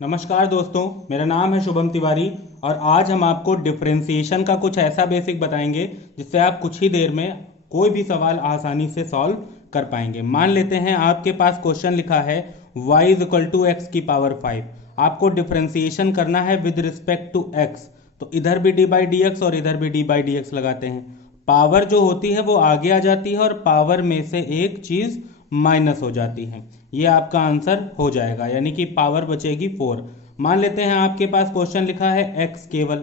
नमस्कार दोस्तों, मेरा नाम है शुभम तिवारी और आज हम आपको डिफरेंशिएशन का कुछ ऐसा बेसिक बताएंगे जिससे आप कुछ ही देर में कोई भी सवाल आसानी से सॉल्व कर पाएंगे। मान लेते हैं आपके पास क्वेश्चन लिखा है y is equal to x की पावर 5। आपको डिफरेंशिएशन करना है विद रिस्पेक्ट टू x, तो इधर भी डी बाई डी एक्स और इधर भी डी बाई डी एक्स लगाते हैं। पावर जो होती है वो आगे आ जाती है और पावर में से एक चीज माइनस हो जाती है। ये आपका आंसर हो जाएगा, यानी कि पावर बचेगी 4। मान लेते हैं आपके पास क्वेश्चन लिखा है x केवल,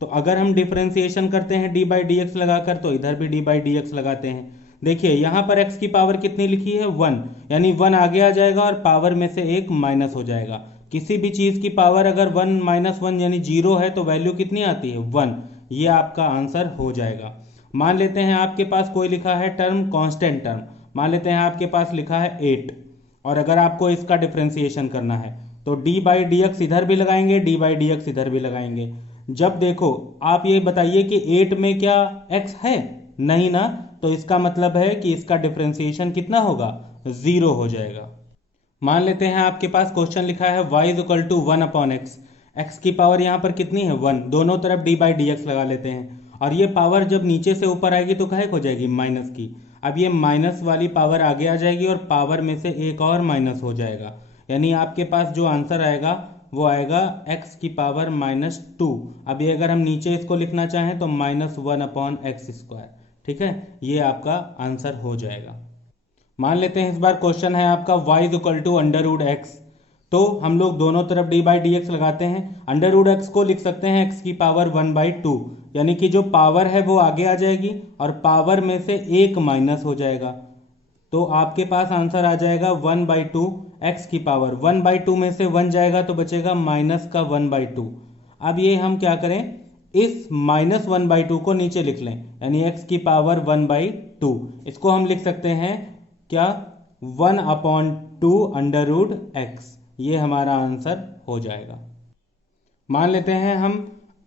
तो अगर हम डिफरेंशिएशन करते हैं डी बाई डी एक्स लगाकर तो इधर भी डी बाई डी एक्स लगाते हैं। देखिए यहाँ पर x की पावर कितनी लिखी है 1, यानी 1 आगे आ जाएगा और पावर में से एक माइनस हो जाएगा। किसी भी चीज की पावर अगर 1 माइनस 1 यानी 0 है तो वैल्यू कितनी आती है 1। ये आपका आंसर हो जाएगा। मान लेते हैं आपके पास कोई लिखा है टर्म कांस्टेंट टर्म, मान लेते हैं आपके पास लिखा है 8 और अगर आपको इसका डिफरेंशिएशन करना है तो डी बाई डी एक्स इधर भी लगाएंगे, डी बाई डी एक्स इधर भी लगाएंगे। जब देखो आप ये बताइए कि 8 में क्या x है, नहीं ना, तो इसका मतलब है कि इसका डिफरेंशिएशन कितना होगा 0 हो जाएगा। मान लेते हैं आपके पास क्वेश्चन लिखा है y is equal to 1 upon x. X की पावर यहाँ पर कितनी है 1, दोनों तरफ डी बाई डी एक्स लगा लेते हैं और ये पावर जब नीचे से ऊपर आएगी तो काहे हो जाएगी माइनस की। अब ये माइनस वाली पावर आगे आ जाएगी और पावर में से एक और माइनस हो जाएगा, यानी आपके पास जो आंसर आएगा वो आएगा x की पावर -2। अब ये अगर हम नीचे इसको लिखना चाहें तो -1 अपॉन एक्स स्क्वायर। ठीक है, ये आपका आंसर हो जाएगा। मान लेते हैं इस बार क्वेश्चन है आपका y is equal to under root x, तो हम लोग दोनों तरफ डी बाई डी एक्स लगाते हैं। अंडर रूट एक्स को लिख सकते हैं x की पावर 1/2, यानी कि जो पावर है वो आगे आ जाएगी और पावर में से एक माइनस हो जाएगा, तो आपके पास आंसर आ जाएगा 1/2 x की पावर। 1/2 में से 1 जाएगा तो बचेगा माइनस का 1/2। अब ये हम क्या करें, इस -1/2 को नीचे लिख लें, यानी x की पावर 1/2। इसको हम लिख सकते हैं क्या 1/2 अंडर रूट एक्स। ये हमारा आंसर हो जाएगा। मान लेते हैं हम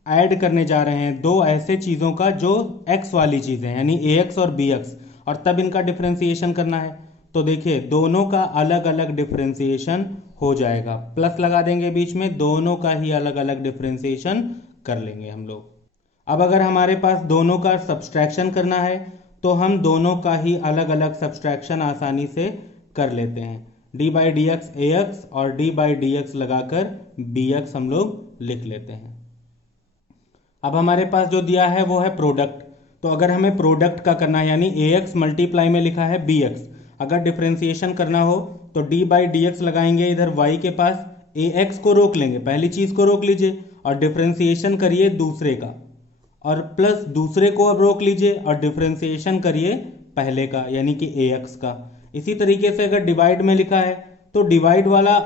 ऐड करने जा रहे हैं दो ऐसे चीज़ों का जो x वाली चीज़ें हैं, यानी ax और bx, और तब इनका डिफरेंशिएशन करना है। तो देखिए दोनों का अलग अलग डिफरेंशिएशन हो जाएगा, प्लस लगा देंगे बीच में, दोनों का ही अलग अलग डिफरेंशिएशन कर लेंगे हम लोग। अब अगर हमारे पास दोनों का सब्सट्रैक्शन करना है तो हम दोनों का ही अलग अलग सब्सट्रैक्शन आसानी से कर लेते हैं। D by D x A x और डी बाई डी एक्स लगाकर बी एक्स हम लोग लिख लेते हैं। अब हमारे पास जो दिया है वो है प्रोडक्ट, तो अगर हमें प्रोडक्ट का करना है यानी ए एक्स मल्टीप्लाई में लिखा है बी एक्स, अगर डिफरेंशिएशन करना हो तो डी बाई डी एक्स लगाएंगे, इधर वाई के पास ए एक्स को रोक लेंगे, पहली चीज को रोक लीजिए और डिफरेंशिएशन करिए दूसरे का, और प्लस दूसरे को अब रोक लीजिए और डिफरेंशिएशन करिए पहले का यानी कि ए एक्स का। इसी तरीके से अगर डिवाइड में लिखा है तो डिवाइड वाला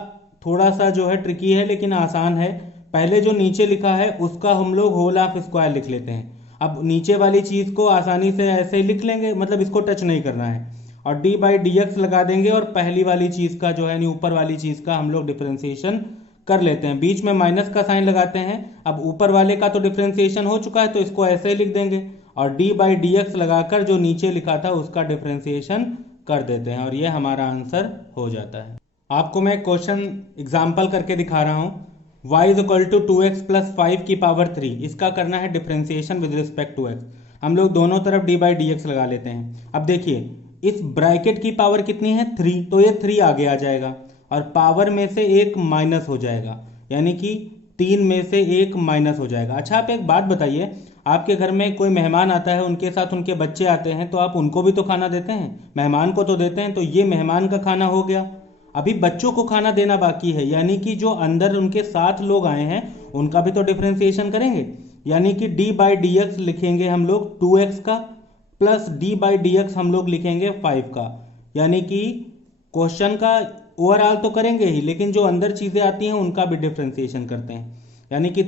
थोड़ा सा जो है ट्रिकी है लेकिन आसान है। पहले जो नीचे लिखा है उसका हम लोग होल ऑफ स्क्वायर लिख लेते हैं। अब नीचे वाली चीज को आसानी से ऐसे ही लिख लेंगे, मतलब इसको टच नहीं करना है, और डी बाई डी एक्स लगा देंगे और पहली वाली चीज का जो है यानी ऊपर वाली चीज का हम लोग डिफरेंशिएशन कर लेते हैं। बीच में माइनस का साइन लगाते हैं। अब ऊपर वाले का तो डिफरेंशिएशन हो चुका है तो इसको ऐसे ही लिख देंगे और डी बाई डी एक्स लगाकर जो नीचे लिखा था उसका डिफरेंशिएशन कर देते हैं और ये हमारा आंसर हो जाता है। आपको मैं क्वेश्चन एग्जाम्पल करके दिखा रहा हूँ। y is equal to 2x plus 5 की पावर 3, इसका करना है differentiation with respect to x। हम लोग दोनों तरफ डी बाई डी एक्स लगा लेते हैं। अब देखिए इस ब्रैकेट की पावर कितनी है 3, तो ये 3 आगे आ जाएगा और पावर में से एक माइनस हो जाएगा, यानी कि 3 में से एक माइनस हो जाएगा। अच्छा आप एक बात बताइए, आपके घर में कोई मेहमान आता है, उनके साथ उनके बच्चे आते हैं, तो आप उनको भी तो खाना देते हैं, मेहमान को तो देते हैं, तो ये मेहमान का खाना हो गया। अभी बच्चों को खाना देना बाकी है, यानी कि जो अंदर उनके साथ लोग आए हैं उनका भी तो डिफरेंशिएशन करेंगे, यानी कि डी बाई डी एक्स लिखेंगे हम लोग 2x का, plus D by D x हम लोग लिखेंगे 5 का, यानी कि क्वेश्चन का ओवरऑल तो करेंगे ही लेकिन जो अंदर चीजें आती हैं उनका भी डिफरेंशिएशन करते हैं। यानी कि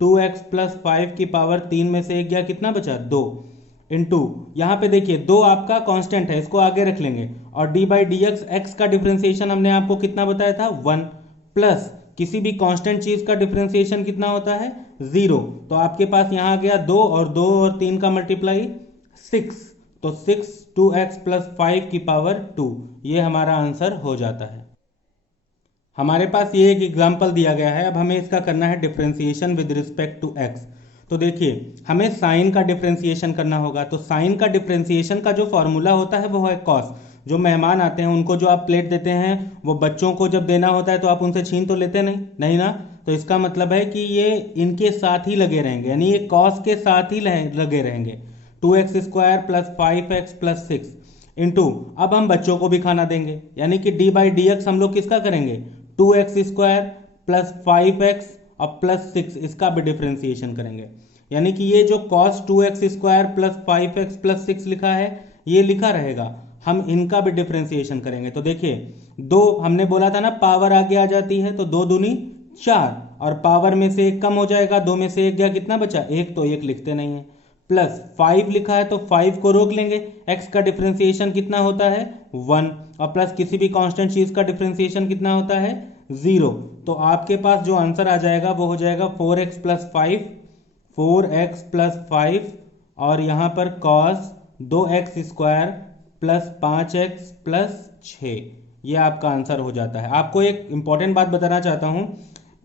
2x प्लस 5 की पावर 3 में से एक गया, कितना बचा 2 इंटू, यहाँ पे देखिए 2 आपका कांस्टेंट है, इसको आगे रख लेंगे, और D by D x x का डिफरेंशिएशन हमने आपको कितना बताया था 1, प्लस किसी भी कांस्टेंट चीज का डिफरेंशिएशन कितना होता है 0, तो आपके पास यहाँ आ गया 2 और 3 का मल्टीप्लाई 6, तो 6 2x प्लस 5 की पावर 2, ये हमारा आंसर हो जाता है। हमारे पास ये एक एग्जाम्पल दिया गया है, अब हमें इसका करना है differentiation with respect to x. तो देखिए हमें साइन का डिफरेंशिएशन करना होगा, तो साइन का डिफरेंशिएशन का जो फॉर्मूला होता है वो है कॉस। जो मेहमान आते हैं उनको जो आप प्लेट देते हैं, वो बच्चों को जब देना होता है तो आप उनसे छीन तो लेते नहीं नहीं ना, तो इसका मतलब है कि ये इनके साथ ही लगे रहेंगे, यानी ये कॉस के साथ ही लगे रहेंगे। 2x² plus 5x plus 6 into, अब हम बच्चों को भी खाना देंगे, यानी कि d/dx हम लोग किसका करेंगे, 2x² प्लस 5x और प्लस 6 इसका भी डिफरेंशिएशन करेंगे। यानी कि ये जो cos 2x² plus 5x plus 6 लिखा है ये लिखा रहेगा, हम इनका भी डिफरेंशिएशन करेंगे। तो देखिए दो हमने बोला था ना पावर आगे आ जाती है, तो 2 दूनी 4 और पावर में से एक कम हो जाएगा, 2 में से एक गया, कितना बचा एक, तो एक लिखते नहीं है। प्लस 5 लिखा है तो 5 को रोक लेंगे, x का डिफरेंशिएशन कितना होता है 1, और प्लस किसी भी कांस्टेंट चीज का डिफरेंशिएशन कितना होता है 0। तो आपके पास जो आंसर आ जाएगा वो हो जाएगा 4x प्लस 5, 4x प्लस 5 और यहाँ पर cos 2x² plus 5x plus 6, ये आपका आंसर हो जाता है। आपको एक इंपॉर्टेंट बात बताना चाहता हूँ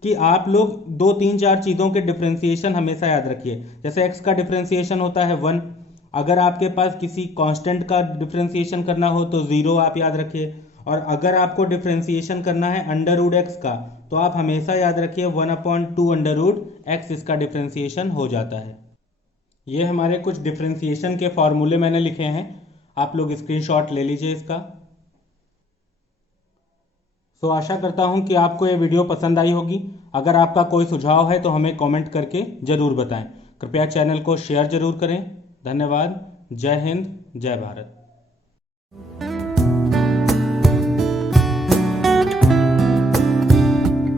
कि आप लोग 2 3 4 चीज़ों के डिफरेंशिएशन हमेशा याद रखिए। जैसे x का डिफरेंशिएशन होता है 1, अगर आपके पास किसी कांस्टेंट का डिफरेंशिएशन करना हो तो 0 आप याद रखिए, और अगर आपको डिफरेंशिएशन करना है √x का तो आप हमेशा याद रखिए 1/2 √x इसका डिफरेंशिएशन हो जाता है। ये हमारे कुछ डिफरेंशिएशन के फॉर्मूले मैंने लिखे हैं, आप लोग स्क्रीनशॉट ले लीजिए इसका। तो आशा करता हूँ कि आपको ये वीडियो पसंद आई होगी। अगर आपका कोई सुझाव है तो हमें कमेंट करके ज़रूर बताएं। कृपया चैनल को शेयर ज़रूर करें। धन्यवाद। जय हिंद, जय भारत।